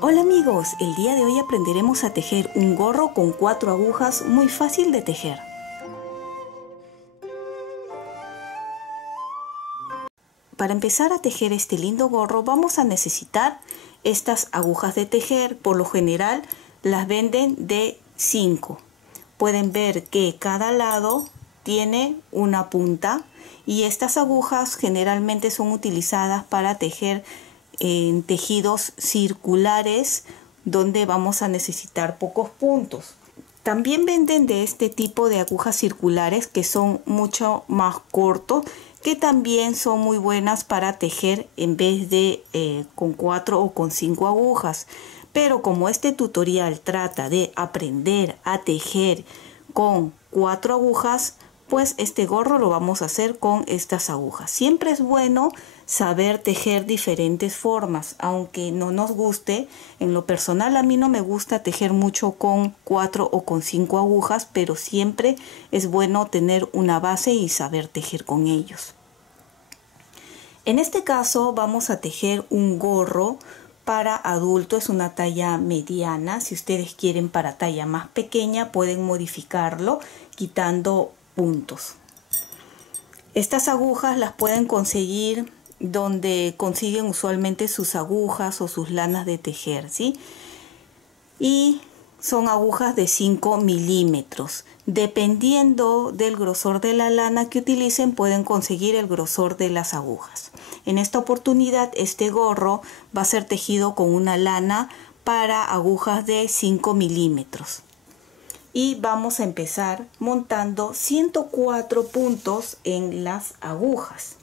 Hola amigos, el día de hoy aprenderemos a tejer un gorro con 4 agujas muy fácil de tejer. Para empezar a tejer este lindo gorro vamos a necesitar estas agujas de tejer. Por lo general las venden de 5. Pueden ver que cada lado tiene una punta y estas agujas generalmente son utilizadas para tejer en tejidos circulares donde vamos a necesitar pocos puntos. También venden de este tipo de agujas circulares que son mucho más cortos, que también son muy buenas para tejer en vez de con 4 o con 5 agujas. Pero como este tutorial trata de aprender a tejer con 4 agujas, pues este gorro lo vamos a hacer con estas agujas. Siempre es bueno saber tejer diferentes formas, aunque no nos guste. En lo personal a mí no me gusta tejer mucho con 4 o con 5 agujas, pero siempre es bueno tener una base y saber tejer con ellos. En este caso vamos a tejer un gorro para adultos, es una talla mediana. Si ustedes quieren para talla más pequeña pueden modificarlo quitando puntos. Estas agujas las pueden conseguir donde consiguen usualmente sus agujas o sus lanas de tejer, ¿sí? Y son agujas de 5 milímetros. Dependiendo del grosor de la lana que utilicen, pueden conseguir el grosor de las agujas. En esta oportunidad, este gorro va a ser tejido con una lana para agujas de 5 milímetros. Y vamos a empezar montando 104 puntos en las agujas.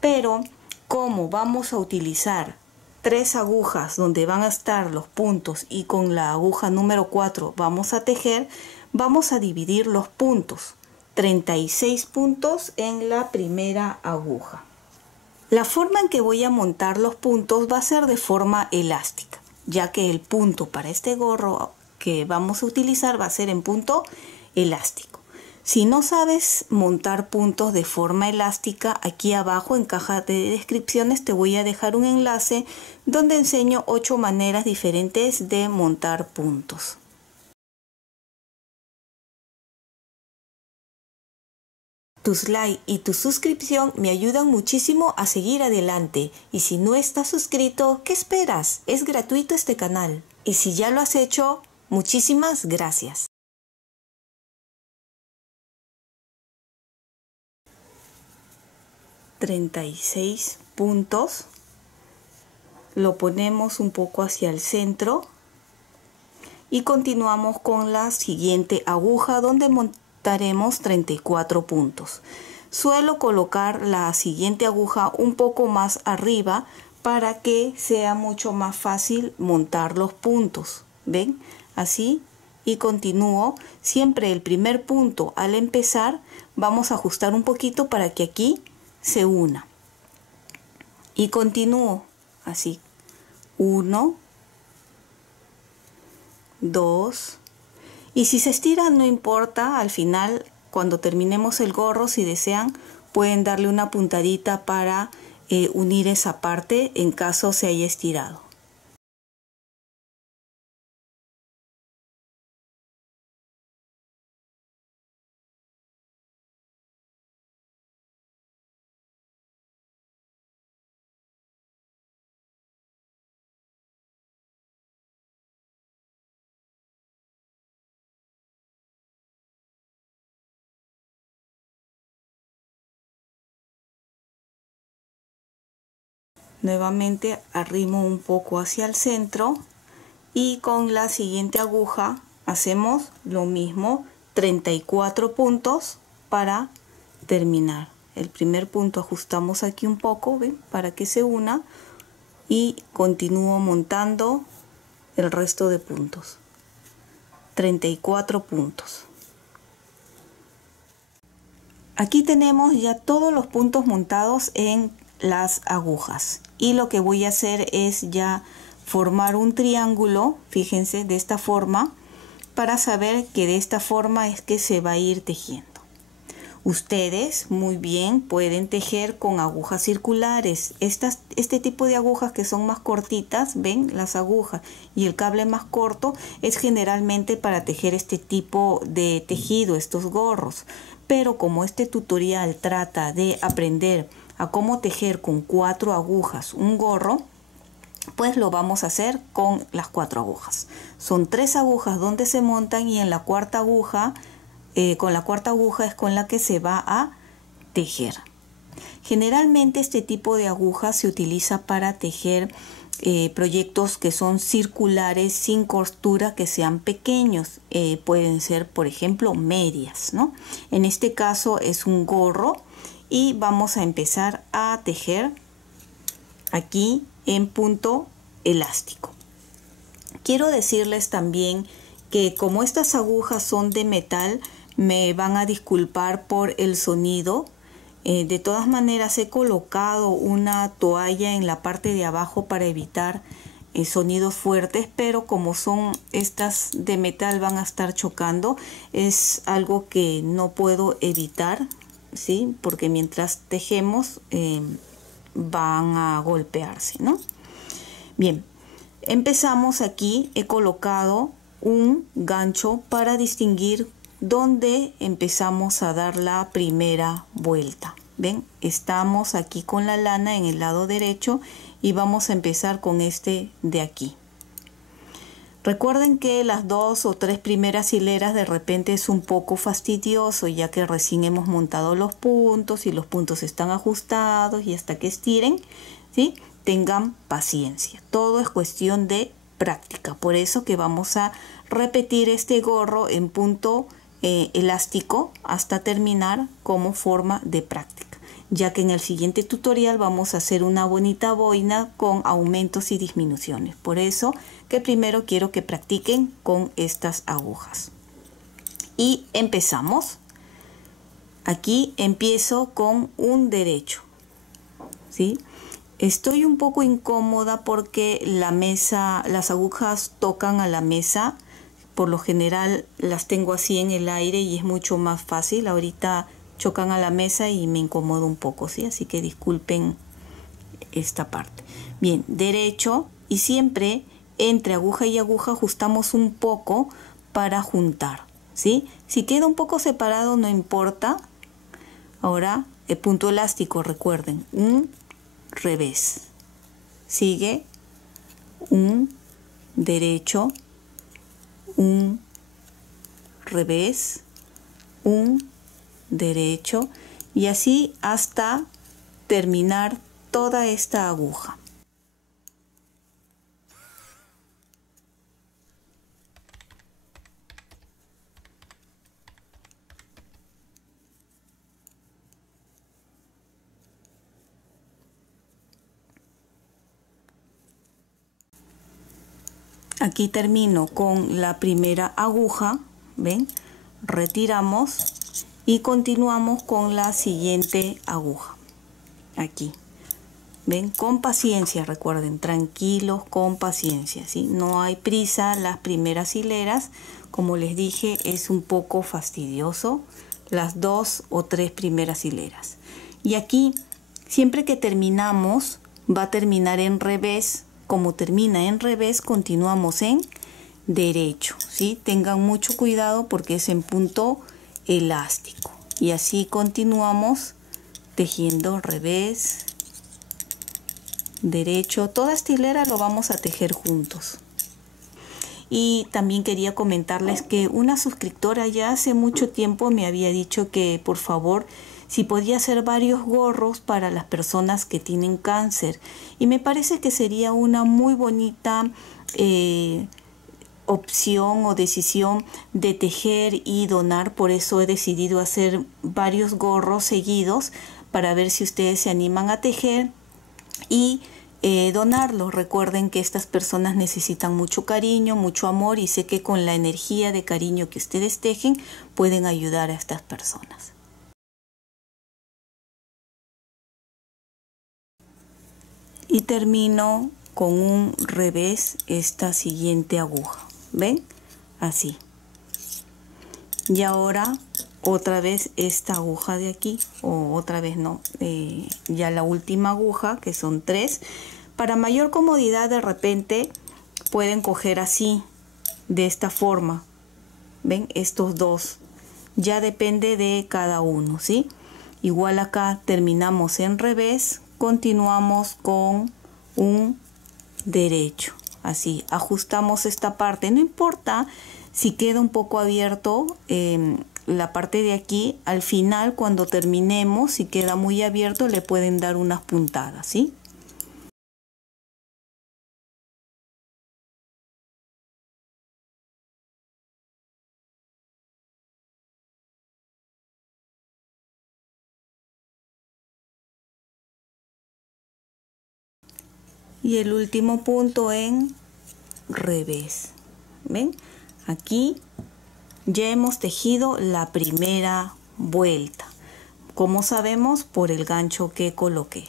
Pero como vamos a utilizar 3 agujas donde van a estar los puntos y con la aguja número 4 vamos a tejer, vamos a dividir los puntos. 36 puntos en la primera aguja. La forma en que voy a montar los puntos va a ser de forma elástica, ya que el punto para este gorro que vamos a utilizar va a ser en punto elástico. Si no sabes montar puntos de forma elástica, aquí abajo en caja de descripciones te voy a dejar un enlace donde enseño 8 maneras diferentes de montar puntos. Tus likes y tu suscripción me ayudan muchísimo a seguir adelante. Y si no estás suscrito, ¿qué esperas? Es gratuito este canal. Y si ya lo has hecho, muchísimas gracias. ...36 puntos... lo ponemos un poco hacia el centro... y continuamos con la siguiente aguja donde montaremos 34 puntos. Suelo colocar la siguiente aguja un poco más arriba para que sea mucho más fácil montar los puntos. ¿Ven? Así. Y continúo. Siempre el primer punto al empezar vamos a ajustar un poquito para que aquí se una. Y continúo así. 1, 2. Y si se estira no importa, al final cuando terminemos el gorro, si desean, pueden darle una puntadita para unir esa parte en caso se haya estirado. Nuevamente arrimo un poco hacia el centro y con la siguiente aguja hacemos lo mismo, 34 puntos para terminar. El primer punto ajustamos aquí un poco, ¿ven? Para que se una y continúo montando el resto de puntos. 34 puntos. Aquí tenemos ya todos los puntos montados en las agujas y lo que voy a hacer es ya formar un triángulo, fíjense, de esta forma, para saber que de esta forma es que se va a ir tejiendo. Ustedes muy bien pueden tejer con agujas circulares. Este tipo de agujas que son más cortitas, ven las agujas y el cable más corto es generalmente para tejer este tipo de tejido, estos gorros. Pero como este tutorial trata de aprender a cómo tejer con 4 agujas un gorro, pues lo vamos a hacer con las 4 agujas. Son 3 agujas donde se montan y en la cuarta aguja, con la cuarta aguja es con la que se va a tejer. Generalmente este tipo de aguja se utiliza para tejer proyectos que son circulares sin costura, que sean pequeños. Pueden ser, por ejemplo, medias, ¿no? En este caso es un gorro y vamos a empezar a tejer aquí en punto elástico. Quiero decirles también que como estas agujas son de metal, me van a disculpar por el sonido. De todas maneras he colocado una toalla en la parte de abajo para evitar sonidos fuertes, pero como son estas de metal van a estar chocando, es algo que no puedo evitar, ¿sí? Porque mientras tejemos van a golpearse, ¿no? Bien, empezamos aquí. He colocado un gancho para distinguir dónde empezamos a dar la primera vuelta. ¿Ven? Estamos aquí con la lana en el lado derecho y vamos a empezar con este de aquí. Recuerden que las 2 o 3 primeras hileras de repente es un poco fastidioso, ya que recién hemos montado los puntos y los puntos están ajustados y hasta que estiren, ¿sí? Tengan paciencia. Todo es cuestión de práctica. Por eso que vamos a repetir este gorro en punto elástico hasta terminar como forma de práctica, ya que en el siguiente tutorial vamos a hacer una bonita boina con aumentos y disminuciones. Por eso que primero quiero que practiquen con estas agujas. Y empezamos. Aquí empiezo con un derecho, ¿sí? Estoy un poco incómoda porque la mesa, las agujas tocan a la mesa. Por lo general las tengo así en el aire y es mucho más fácil. Ahorita chocan a la mesa y me incomodo un poco, ¿sí? Así que disculpen esta parte. Bien, derecho, y siempre entre aguja y aguja ajustamos un poco para juntar, ¿sí? Si queda un poco separado no importa. Ahora el punto elástico, recuerden, un revés, sigue un derecho, un revés, un derecho, y así hasta terminar toda esta aguja. Aquí termino con la primera aguja, ¿ven? Retiramos y continuamos con la siguiente aguja. Aquí, ¿ven? Con paciencia, recuerden, tranquilos, con paciencia, ¿sí? No hay prisa. Las primeras hileras, como les dije, es un poco fastidioso, las 2 o 3 primeras hileras. Y aquí, siempre que terminamos, va a terminar en revés. Como termina en revés, continuamos en derecho, ¿sí? Tengan mucho cuidado porque es en punto elástico. Y así continuamos tejiendo revés, derecho. Toda esta hilera lo vamos a tejer juntos. Y también quería comentarles que una suscriptora ya hace mucho tiempo me había dicho que por favor si podía hacer varios gorros para las personas que tienen cáncer. Y me parece que sería una muy bonita opción o decisión de tejer y donar. Por eso he decidido hacer varios gorros seguidos para ver si ustedes se animan a tejer y donarlos. Recuerden que estas personas necesitan mucho cariño, mucho amor, y sé que con la energía de cariño que ustedes tejen pueden ayudar a estas personas. Y termino con un revés esta siguiente aguja, ¿ven? Así. Y ahora otra vez esta aguja de aquí, o otra vez no, ya la última aguja, que son 3. Para mayor comodidad, de repente pueden coger así, de esta forma. ¿Ven? Estos dos. Ya depende de cada uno, ¿sí? Igual acá terminamos en revés, continuamos con un derecho. Así, ajustamos esta parte. No importa si queda un poco abierto la parte de aquí. Al final, cuando terminemos, si queda muy abierto, le pueden dar unas puntadas, ¿sí? Y el último punto en revés. ¿Ven? Aquí ya hemos tejido la primera vuelta. Como sabemos, por el gancho que coloqué.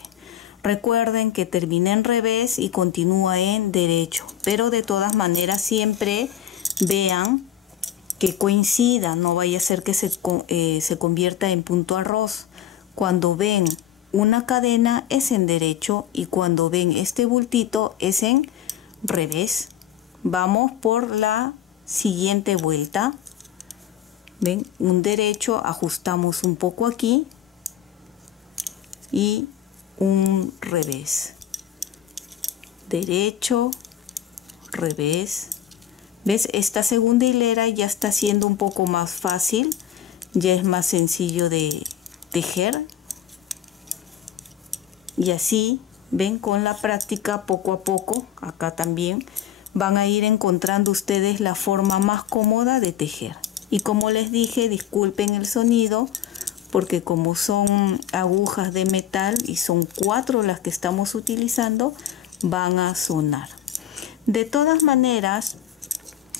Recuerden que termina en revés y continúa en derecho, pero de todas maneras siempre vean que coincida, no vaya a ser que se convierta en punto arroz. Cuando ven una cadena es en derecho y cuando ven este bultito es en revés. Vamos por la siguiente vuelta. Ven, un derecho, ajustamos un poco aquí y un revés. Derecho, revés. ¿Ves? Esta segunda hilera ya está siendo un poco más fácil, ya es más sencillo de tejer. Y así, ven, con la práctica poco a poco, acá también, van a ir encontrando ustedes la forma más cómoda de tejer. Y como les dije, disculpen el sonido, porque como son agujas de metal y son 4 las que estamos utilizando, van a sonar. De todas maneras,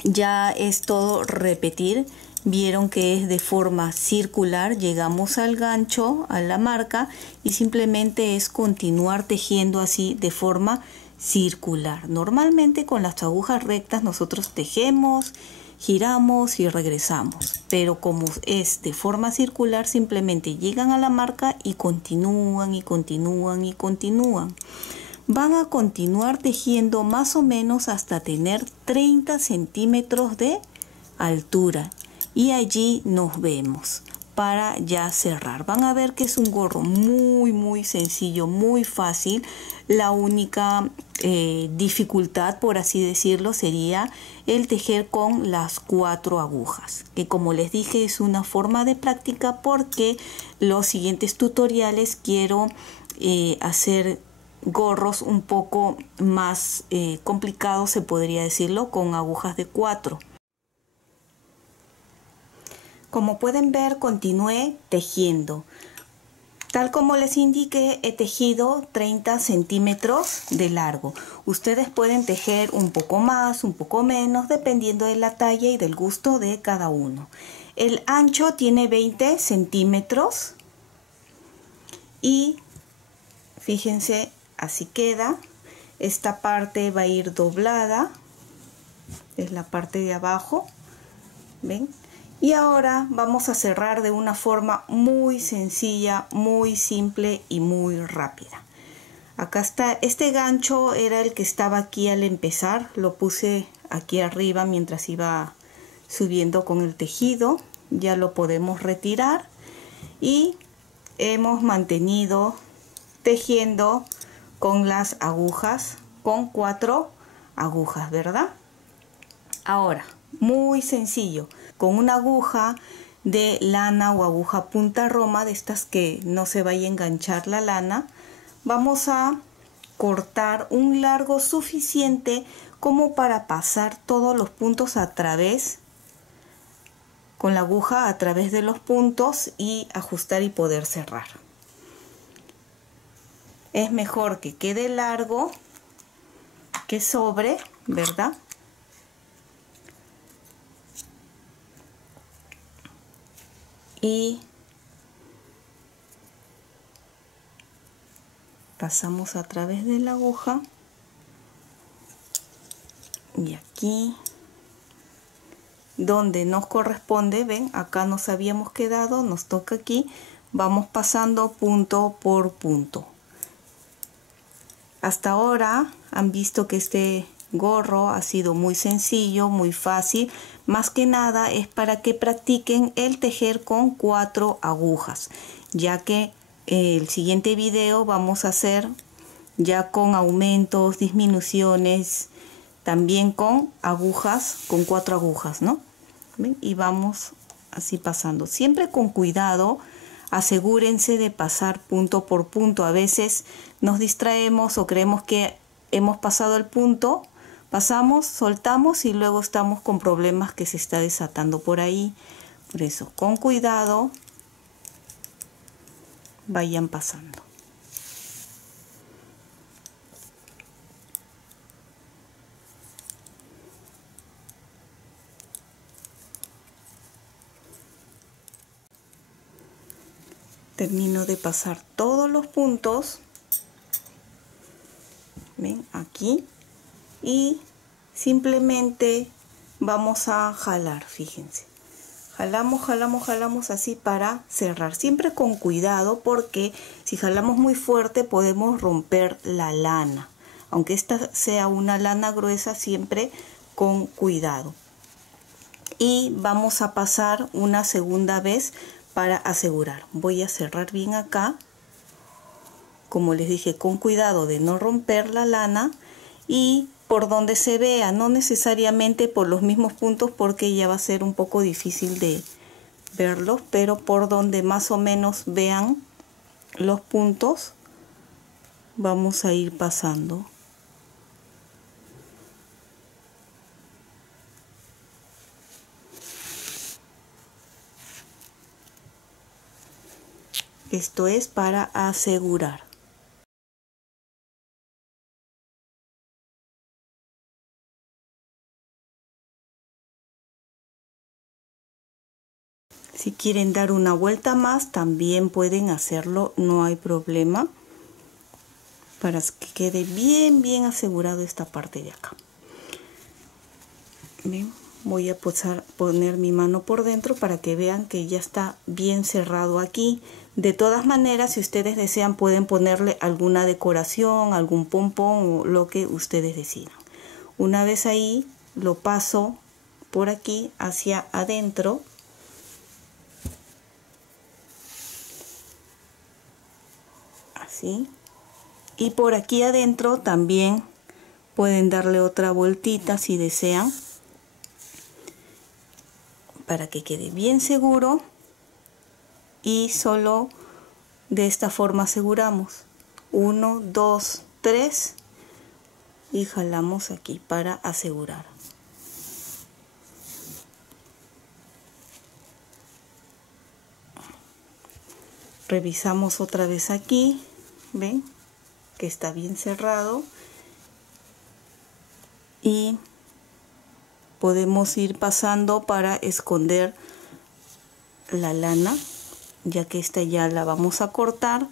ya es todo repetir. Vieron que es de forma circular, llegamos al gancho, a la marca, y simplemente es continuar tejiendo así de forma circular. Normalmente con las agujas rectas nosotros tejemos, giramos y regresamos, pero como es de forma circular, simplemente llegan a la marca y continúan y continúan y continúan. Van a continuar tejiendo más o menos hasta tener 30 centímetros de altura y allí nos vemos para ya cerrar. Van a ver que es un gorro muy sencillo, muy fácil. La única dificultad, por así decirlo, sería el tejer con las 4 agujas, que como les dije es una forma de práctica porque los siguientes tutoriales quiero hacer gorros un poco más complicados, se podría decirlo, con agujas de 4. Como pueden ver, continué tejiendo. Tal como les indiqué, he tejido 30 centímetros de largo. Ustedes pueden tejer un poco más, un poco menos, dependiendo de la talla y del gusto de cada uno. El ancho tiene 20 centímetros y fíjense, así queda. Esta parte va a ir doblada, es la parte de abajo, ¿ven? Y ahora vamos a cerrar de una forma muy sencilla, muy simple y muy rápida. Acá está, este gancho era el que estaba aquí al empezar, lo puse aquí arriba mientras iba subiendo con el tejido. Ya lo podemos retirar y hemos mantenido tejiendo con las agujas, con 4 agujas, ¿verdad? Ahora, muy sencillo, con una aguja de lana o aguja punta roma, de estas que no se vaya a enganchar la lana, vamos a cortar un largo suficiente como para pasar todos los puntos a través, con la aguja a través de los puntos y ajustar y poder cerrar. Es mejor que quede largo que sobre, ¿verdad? Y pasamos a través de la aguja y aquí donde nos corresponde, ven, acá nos habíamos quedado, nos toca aquí, vamos pasando punto por punto. Hasta ahora han visto que este gorro ha sido muy sencillo, muy fácil. Más que nada es para que practiquen el tejer con 4 agujas, ya que el siguiente video vamos a hacer ya con aumentos, disminuciones, también con agujas, con 4 agujas, ¿no? ¿Ven? Y vamos así pasando, siempre con cuidado. Asegúrense de pasar punto por punto. A veces nos distraemos o creemos que hemos pasado el punto, pasamos, soltamos y luego estamos con problemas que se está desatando por ahí. Por eso, con cuidado, vayan pasando. Termino de pasar todos los puntos, ven aquí, y simplemente vamos a jalar, fíjense, jalamos, jalamos, jalamos así para cerrar, siempre con cuidado, porque si jalamos muy fuerte podemos romper la lana, aunque esta sea una lana gruesa, siempre con cuidado. Y vamos a pasar una segunda vez para asegurar. Voy a cerrar bien acá, como les dije, con cuidado de no romper la lana, y por donde se vea, no necesariamente por los mismos puntos porque ya va a ser un poco difícil de verlos, pero por donde más o menos vean los puntos vamos a ir pasando. Esto es para asegurar. Si quieren dar una vuelta más, también pueden hacerlo, no hay problema, para que quede bien, bien asegurado esta parte de acá. Bien, voy a poner mi mano por dentro para que vean que ya está bien cerrado aquí. De todas maneras, si ustedes desean, pueden ponerle alguna decoración, algún pompón o lo que ustedes decidan. Una vez ahí, lo paso por aquí hacia adentro. Así. Y por aquí adentro también pueden darle otra vueltita si desean, para que quede bien seguro, y solo de esta forma aseguramos. 1, 2, 3 y jalamos aquí para asegurar. Revisamos otra vez aquí, ven que está bien cerrado, y podemos ir pasando para esconder la lana, ya que esta ya la vamos a cortar.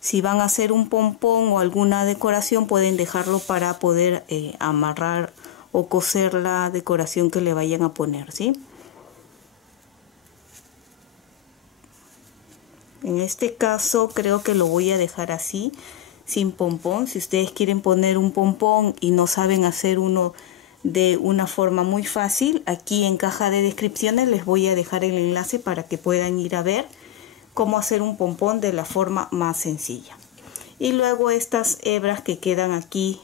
Si van a hacer un pompón o alguna decoración, pueden dejarlo para poder amarrar o coser la decoración que le vayan a poner, ¿sí? En este caso creo que lo voy a dejar así, sin pompón. Si ustedes quieren poner un pompón y no saben hacer uno de una forma muy fácil, aquí en caja de descripciones les voy a dejar el enlace para que puedan ir a ver cómo hacer un pompón de la forma más sencilla. Y luego estas hebras que quedan aquí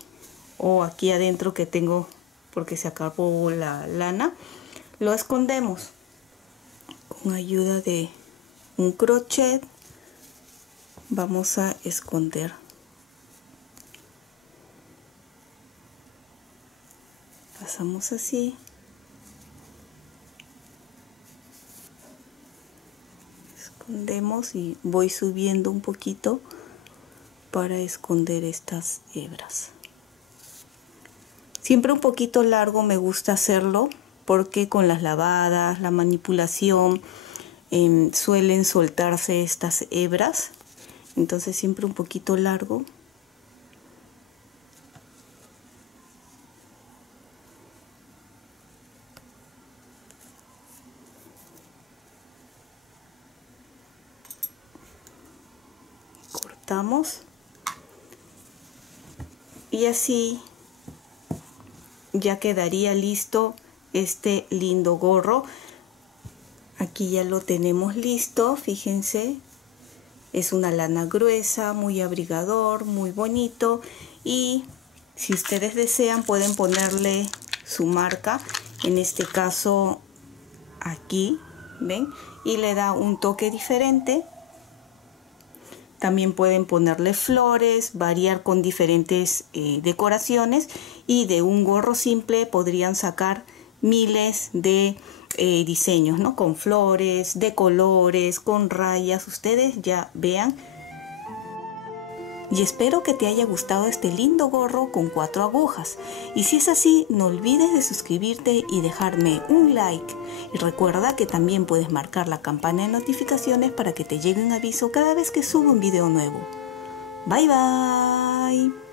o aquí adentro que tengo porque se acabó la lana, lo escondemos con ayuda de un crochet. Vamos a esconder. Pasamos así. Escondemos y voy subiendo un poquito para esconder estas hebras. Siempre un poquito largo me gusta hacerlo porque con las lavadas, la manipulación, suelen soltarse estas hebras. Entonces siempre un poquito largo. ajustamos y así ya quedaría listo este lindo gorro. Aquí ya lo tenemos listo, fíjense, es una lana gruesa, muy abrigador, muy bonito, y si ustedes desean pueden ponerle su marca, en este caso aquí, ¿ven? Y le da un toque diferente. También pueden ponerle flores, variar con diferentes decoraciones, y de un gorro simple podrían sacar miles de diseños, ¿no? Con flores, de colores, con rayas, ustedes ya vean. Y espero que te haya gustado este lindo gorro con 4 agujas. Y si es así, no olvides de suscribirte y dejarme un like. Y recuerda que también puedes marcar la campana de notificaciones para que te llegue un aviso cada vez que subo un video nuevo. Bye bye.